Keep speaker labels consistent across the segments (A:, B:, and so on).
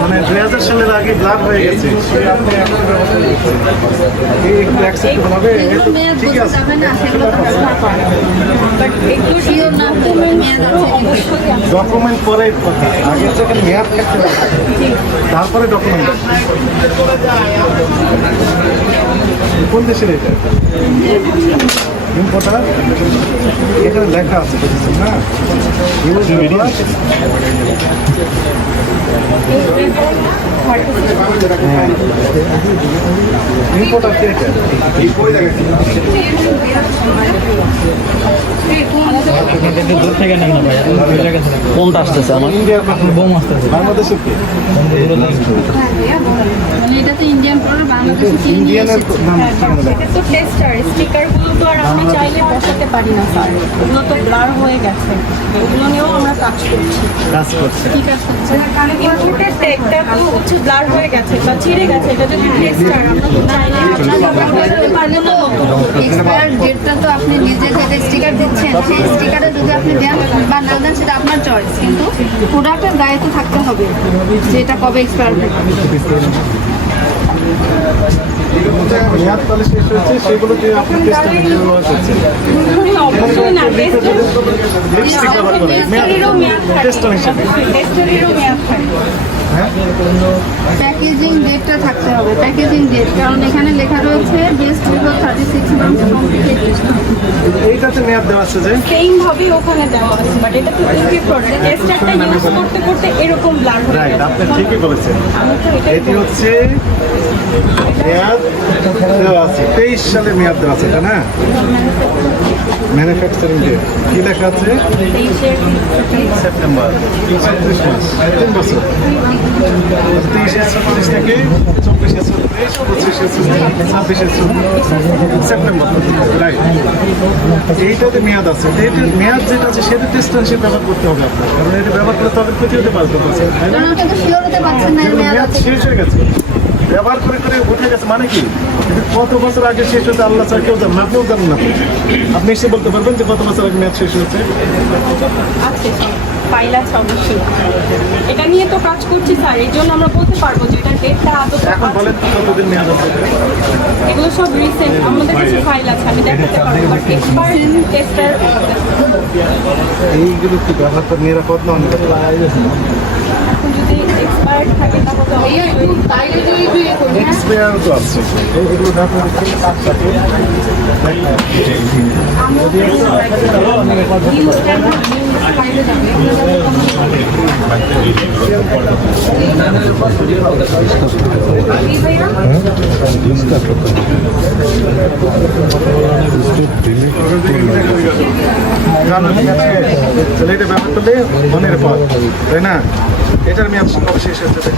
A: মানে দুই হাজার সালের আগে ব্লাড হয়ে গেছে। সে আপনি এখন ব্যবস্থা হবে ঠিক আছে। ডকুমেন্ট পরে কথা আগে থেকে মেয়াদ থাকতে তারপরে ডকুমেন্ট কোন দেশের এটা? ইম্পোর্টার এখানে লেখা আছে বুঝেছেন না? ইউজ ইম্পোর্টার কে
B: দূর থেকে নেন না ভাই
C: কোনটা আসতেছে আমার?
B: বোম আসতেছে।
A: বাংলাদেশে
D: মানে এটা তো ইন্ডিয়ান প্রোডাক্ট বাংলাদেশে কিনে নিয়ে
A: ইন্ডিয়ানের
D: এসেছে।
E: হ্যাঁ, সেটা তো টেস্টার স্টিকারগুলো তো আর আমরা চাইলে বসাতে পারি না স্যার ওগুলো তো ব্লার হয়ে গেছে। ওগুলো নিয়েও আমরা কাজ করছি।
A: কাজ করছে।
D: ঠিক আছে
E: ইনপুটের টেকটা তো হচ্ছে ব্লার হয়ে গেছে বা ছিঁড়ে গেছে এটা যদি টেস্টার আমরা তো চাইলে আমরা ব্যবহার পারলে তো
D: এক্সপায়ার ডেটটা তো আপনি নিজে যেটা স্টিকার দিচ্ছেন সেই স্টিকারে যদি আপনি দেন বা না দেন সেটা আপনার চয়েস কিন্তু প্রোডাক্টের গায়ে তো থাকতে হবে যে এটা কবে এক্সপায়ার হবে।
A: মেয়াদ তাহলে শেষ হয়েছে সেগুলোকে আপনি টেস্টে ব্যবহার করছেন
E: অবশ্যই না টেস্টার
A: লিপস্টিক ব্যবহার করে
E: টেস্টারেরও মেয়াদ থাকে
A: টেস্টার হিসেবে
E: টেস্টারেরও মেয়াদ থাকে
D: প্যাকেজিং ডেটটা থাকতে হবে প্যাকেজিং ডেট কারণ এখানে লেখা রয়েছে থার্টি সিক্স মান্থস
A: এইটাতে মেয়াদ দেওয়া আছে যে?
E: সেম ভাবে ওখানে দেওয়া আছে বাট এটা তো ইউপি প্রোডাক্ট টেস্টারটা ইউজ করতে করতে এরকম ব্লার হয়ে
A: রাইট আপনি ঠিকই বলেছেন।
E: এটা
A: হচ্ছে মেয়াদ দেওয়া আছে। তেইশ সালে মেয়াদ দেওয়া আছে তাই না? ম্যানুফ্যাকচারিং ডেট কি লেখা আছে? সেপ্টেম্বর ছত্রিশ মাস তিন বছর তেইশে ছত্রিশ থেকে চব্বিশে পঁচিশে ছাব্বিশে সেপ্টেম্বর। রাইট এইটাতে মেয়াদ আছে। এইটার মেয়াদ যেটা আছে সেটা টেস্ট হিসেবে ব্যবহার করতে হবে আপনার কারণ এটা ব্যবহার করলে ক্ষতি হতে
D: তো হতে পারছেন না এর
A: যেগুলো
D: মেয়াদ
A: শেষ হয়ে গেছে। ব্যবহার করে করে উঠে গেছে মানে কি? কত বছর আগে শেষ হয়েছে আল্লাহ স্যার কেউ জানেন আপনিও জানেন না। আপনি এসে বলতে পারবেন যে কত বছর আগে মেয়াদ শেষ হয়েছে।
E: ফাইল অবশ্যই এটা নিয়ে তো কাজ করছি স্যার এই জন্য আমরা বলতে পারব যে এটা ডেটটা আদৌ
A: এখন বলেন কতদিন মেয়াদ
E: এগুলো সব রিসেন্ট আমাদের কাছে ফাইল আছে আমি দেখাতে পারব বাট এক্সপায়ার টেস্টার
A: এইগুলো কি ব্যবহার করে নিরাপদ না অনিরাপদ?
E: এখন যদি এক্সপায়ার্ড থাকে তাহলে
A: এক্সপায়ার তো আছে। এগুলো জানো ঠিক আছে? তাহলে এটা ব্যবহার করলে মনের পর তাই না এটার মেয়াদ শেষ হচ্ছে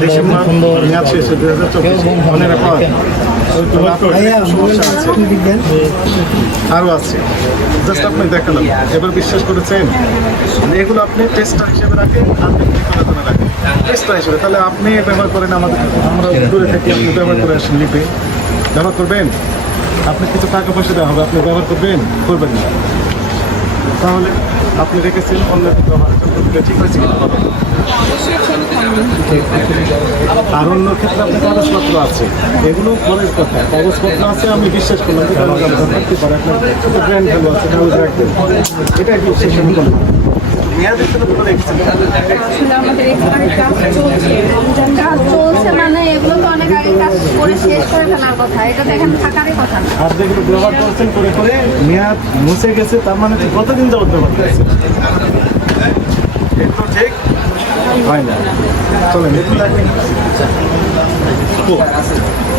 A: ডিসেম্বর মেয়াদ শেষ হচ্ছে পর আরও আছে জাস্ট আপনি দেখালাম এবার বিশ্বাস করেছেন? এগুলো আপনি টেস্টার হিসেবে রাখেন বিক্রি রাখেন। টেস্টার হিসেবে। তাহলে আপনি ব্যবহার করেন আমাদের আমরা দূরে থেকে, আপনি ব্যবহার করে আসেন লিপে। ব্যবহার করবেন? আপনি কিছু টাকা পয়সা দেওয়া হবে, আপনি ব্যবহার করবেন? করবেন না। তাহলে আপনি রেখেছেন অন্য ঠিক হয়েছে আর অন্য ক্ষেত্রে আপনার কাগজপত্র আছে। এগুলো পরের কথা। কাগজপত্র আছে আমি বিশ্বাস করলাম। যে কাগজপত্র থাকতে পারে আপনার ব্র্যান্ড ভ্যালু আছে কাগজ রাখবেন এটা একটু সেশন করলাম
E: আসলে আমাদের এক্সপায়ার্ড কাজ চলছে।
D: কাজ চলছে মানে এগুলো তো অনেক আগে কাজ করে শেষ করে ফেলার কথা। এটা তো এখানে থাকারই কথা
A: আর যেগুলো ব্যবহার করছেন করে করে মেয়াদ মুছে গেছে তার মানে কতদিন যাবত ব্যবহার করছেন? এগুলো ঠিক। হয় না। চলেন।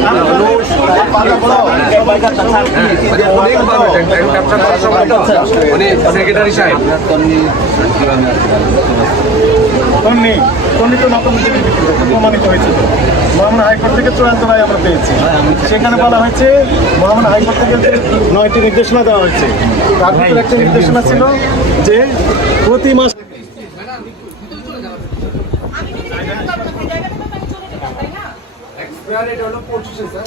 A: No, no. হাইকোর্ট থেকে চূড়ান্ত আমরা পেয়েছি। সেখানে বলা হয়েছে মহামান হাইকোর্ট থেকে নয়টি নির্দেশনা দেওয়া হয়েছে। তার একটা নির্দেশনা ছিল যে প্রতি মাস
D: এক্সপায়ার ডেট হলো পঁচিশে স্যার।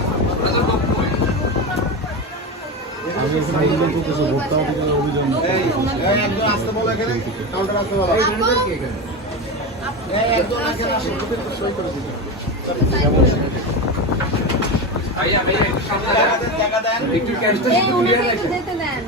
D: হ্যাঁ। একটু যেতে দেন